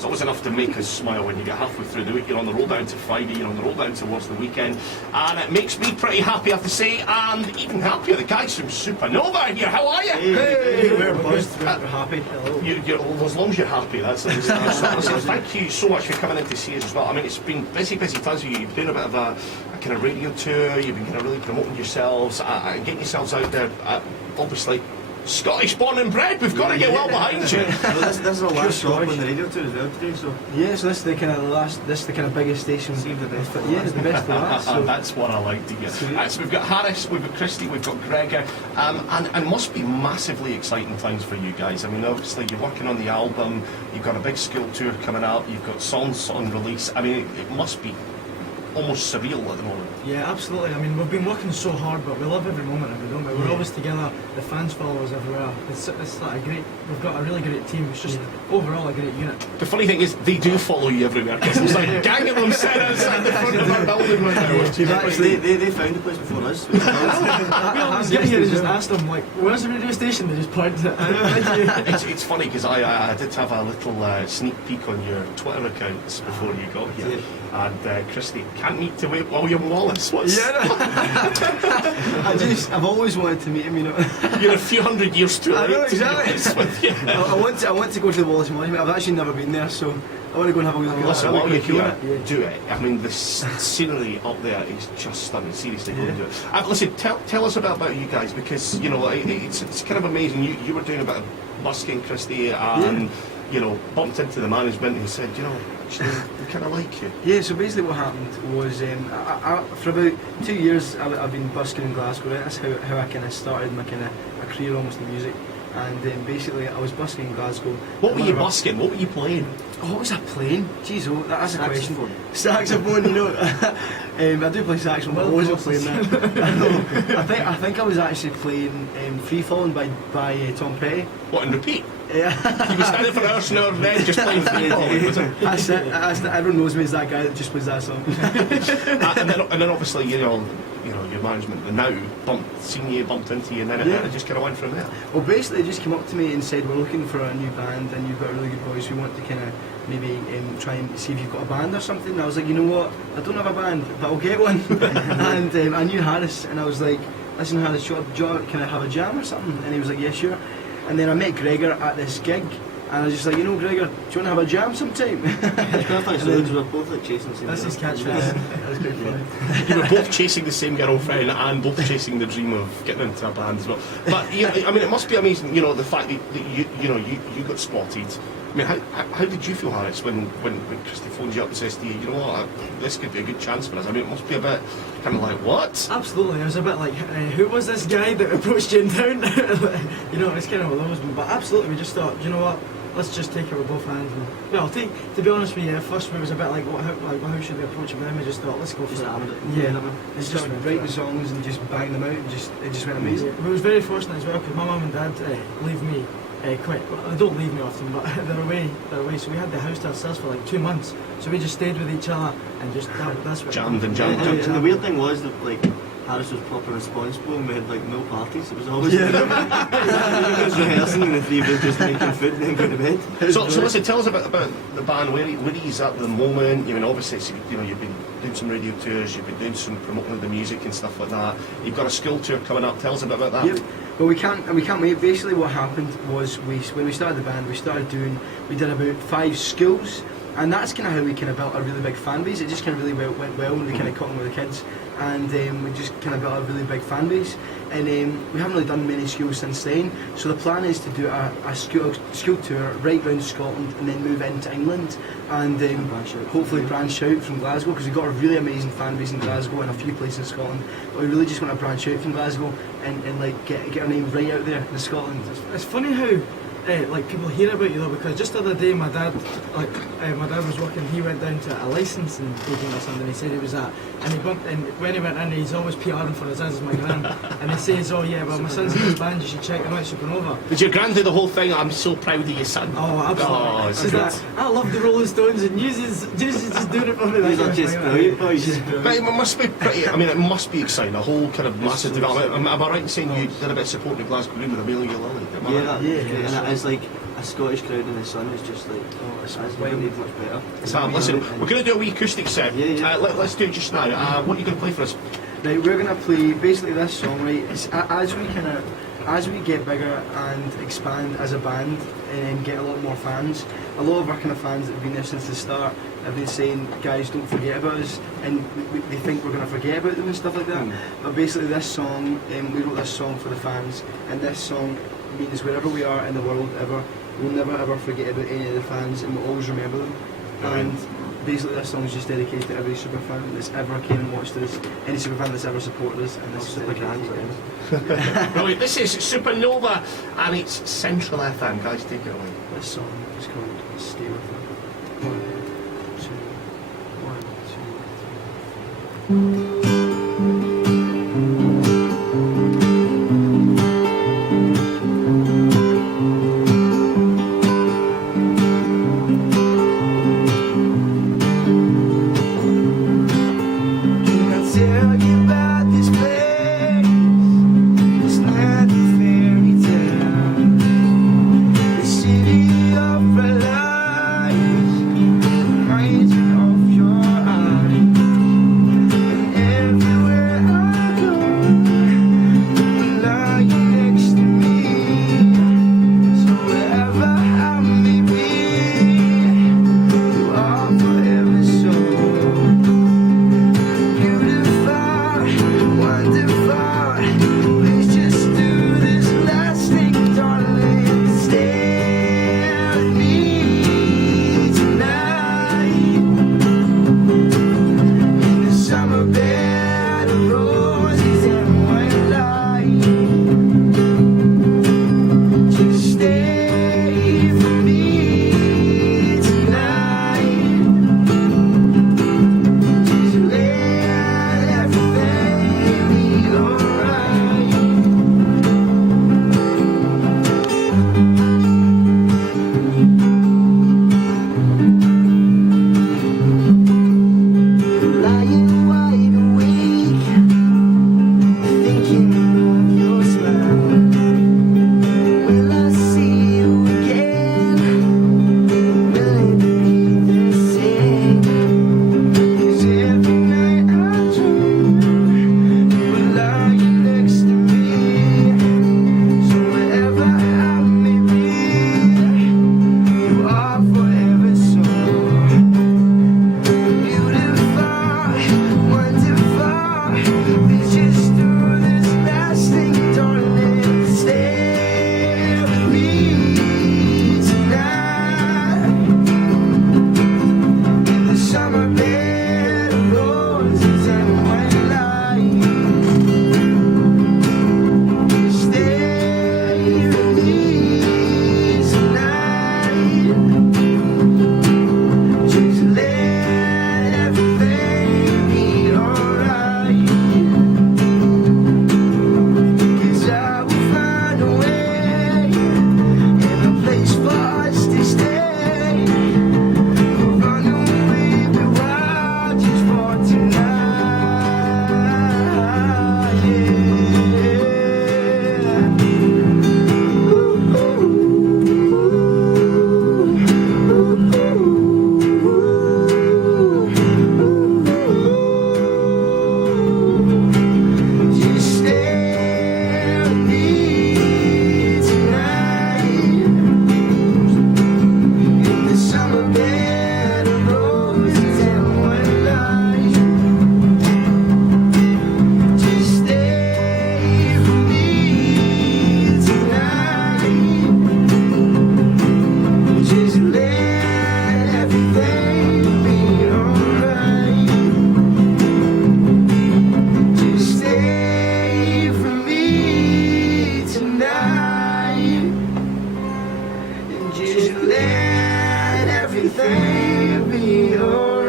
It's always enough to make us smile when you get halfway through the week. You're on the roll down to Friday, you're on the roll down towards the weekend, and it makes me pretty happy, I have to say, and even happier. The guys from Supanova are here. How are you? Hey, we're buzzed. We're happy. Hello. Well, as long as you're happy, that's it. So thank you so much for coming in to see us as well. I mean, it's been busy times for you. You've been doing a bit of a kind of radio tour. You've been kind of really promoting yourselves and getting yourselves out there. Obviously, Scottish born and bred. We've got to get well behind you. Well, this is our last stop on the radio tour as well today. So yeah, so this is the kind of this is the kind of biggest station. Save the best. Yeah, it's the best of the last. So. That's what I like to hear. So we've got Harris, we've got Christy, we've got Gregor, and must be massively exciting times for you guys. I mean, obviously you're working on the album. You've got a big school tour coming up. You've got songs on release. I mean, it must be almost surreal at the moment. Yeah, absolutely. I mean, we've been working so hard, but we love every moment of it, don't we? We're always together. The fans follow us everywhere. It's like a great. We've got a really great team. It's just overall a great unit. The funny thing is, they do follow you everywhere because there's like a gang of them set outside the front of our building right now. They found the place before us. We always get here and just ask them, like, where's the radio station? They just point it. It's funny because I did have a little sneak peek on your Twitter accounts before you got here. Yeah. And Christy, can't meet to wait William Wallace. What's I've always wanted to meet him, you know. You're a few hundred years too late. I know, exactly. I want to go to the Wallace Monument. I've actually never been there, so I want to go and have a look at it. Listen, while you're here, do it. I mean, the scenery up there is just stunning. Seriously, go and do it. Listen, tell us about you guys, because you know it's kind of amazing. You were doing a bit of busking, Christy, and you know, bumped into the management and said, you know, actually, we kind of like you. Yeah, so basically what happened was, for about 2 years I've been busking in Glasgow, right? That's how I kind of started my kind of a career almost in music. And basically I was busking in Glasgow. What were you busking? What were you playing? Oh, what was I playing? Jeez, that's a question. Saxophone. You know. I do play saxophone, but I wasn't playing that. I think I was actually playing Free Falling by Tom Petty. What, and repeat? Yeah. You were standing for hours and hours then just playing Free Falling, was it? That's it. Everyone knows me as that guy that just plays that song. and then obviously, you know, your management, the now, seen you, bumped into you, and then it just kind of went from there. Well, basically, they just came up to me and said, we're looking for a new band, and you've got a really good voice. We want to kind of maybe try and see if you've got a band or something. And I was like, you know what? I don't have a band, but I'll get one. And I knew Harris, and I was like, listen, Harris, can I have a jam or something? And he was like, yeah, sure. And then I met Gregor at this gig. And I was just like, you know, Gregor, do you want to have a jam sometime? It's quite funny, so we were both like chasing the same That's his girl. catchphrase. That was quite funny. You were both chasing the same girlfriend and both chasing the dream of getting into a band as well. But yeah, I mean, it must be amazing, you know, the fact that you got spotted. I mean, how did you feel, Harris, when Christy phoned you up and says to you, you know what, this could be a good chance for us? I mean, it must be a bit kind of like, what? Absolutely, I was a bit like, who was this guy that approached you in town? You know, it's kind of one of those, but absolutely, we just thought, you know what, let's just take it with both hands. And, well, to be honest with you, first we was a bit like, how should we approach it? But then we just thought, let's go for it. Yeah, it's just write the songs and just bang them out, and it just went amazing. Yeah. We was very fortunate as well, because my mum and dad leave me quite. Well, they don't leave me often, but they're away. So we had the house to ourselves for like 2 months. So we just stayed with each other and just that's what Jammed and And jammed. the weird thing was that like Harris was proper responsible, and we had like no parties. It was always he was rehearsing and the three of us just making food and then going to bed. So listen, tell us about the band, where he's at the moment. You know, obviously, you know, you've been doing some radio tours, you've been doing some promoting of the music and stuff like that. You've got a school tour coming up. Tell us a bit about that. Yep. Well, we can't wait. Basically, what happened was when we started the band, we did about 5 schools, and that's kind of how we kind of built a really big fan base. It just kind of really went well, and we kind of caught on with the kids, and we just kind of built a really big fan base. And we haven't really done many schools since then. So the plan is to do a school tour right round Scotland, and then move into England, and hopefully branch out from Glasgow, because we've got a really amazing fan base in Glasgow and a few places in Scotland. But we really just want to branch out from Glasgow and like get our name right out there in Scotland. It's funny how like people hear about you though, because just the other day my dad was working. He went down to a licensing agent or something. He said he was at, and when he went in, he's always PRing for his as my gran, and he says, oh yeah, well my son's in this band, you should check him out, Supanova. Did your gran do the whole thing? I'm so proud of your son. Oh, absolutely. Oh, it's that, I love the Rolling Stones, and uses just doing it for me. These are just brilliant boys. But it must be pretty. I mean, it must be exciting. A whole kind of massive development. Am I right in saying you did a bit of support in the Glasgow Green with Amelia Lilly? Yeah, and it's like a Scottish crowd in the sun is just like, it's that's wild. not need much better. Sam, listen, we're going to do a wee acoustic set. Yeah. Let's do it just now. What are you going to play for us? Right, we're gonna play basically this song, right? It's, as we get bigger and expand as a band and get a lot more fans, a lot of our kind of fans that have been there since the start have been saying, guys, don't forget about us, and they think we're gonna forget about them and stuff like that. But basically, this song, we wrote this song for the fans, and this song means wherever we are in the world ever, we'll never ever forget about any of the fans, and we'll always remember them. And basically, this song is just dedicated to every super fan that's ever came and watched us, any super fan that's ever supported us, and this is Super dedicated to fans, them. Brilliant. This is Supanova, and it's Central FM. Guys, take it away. This song is called Stay With Me. 1, 2, 1, 2, 3. Just let everything be alright.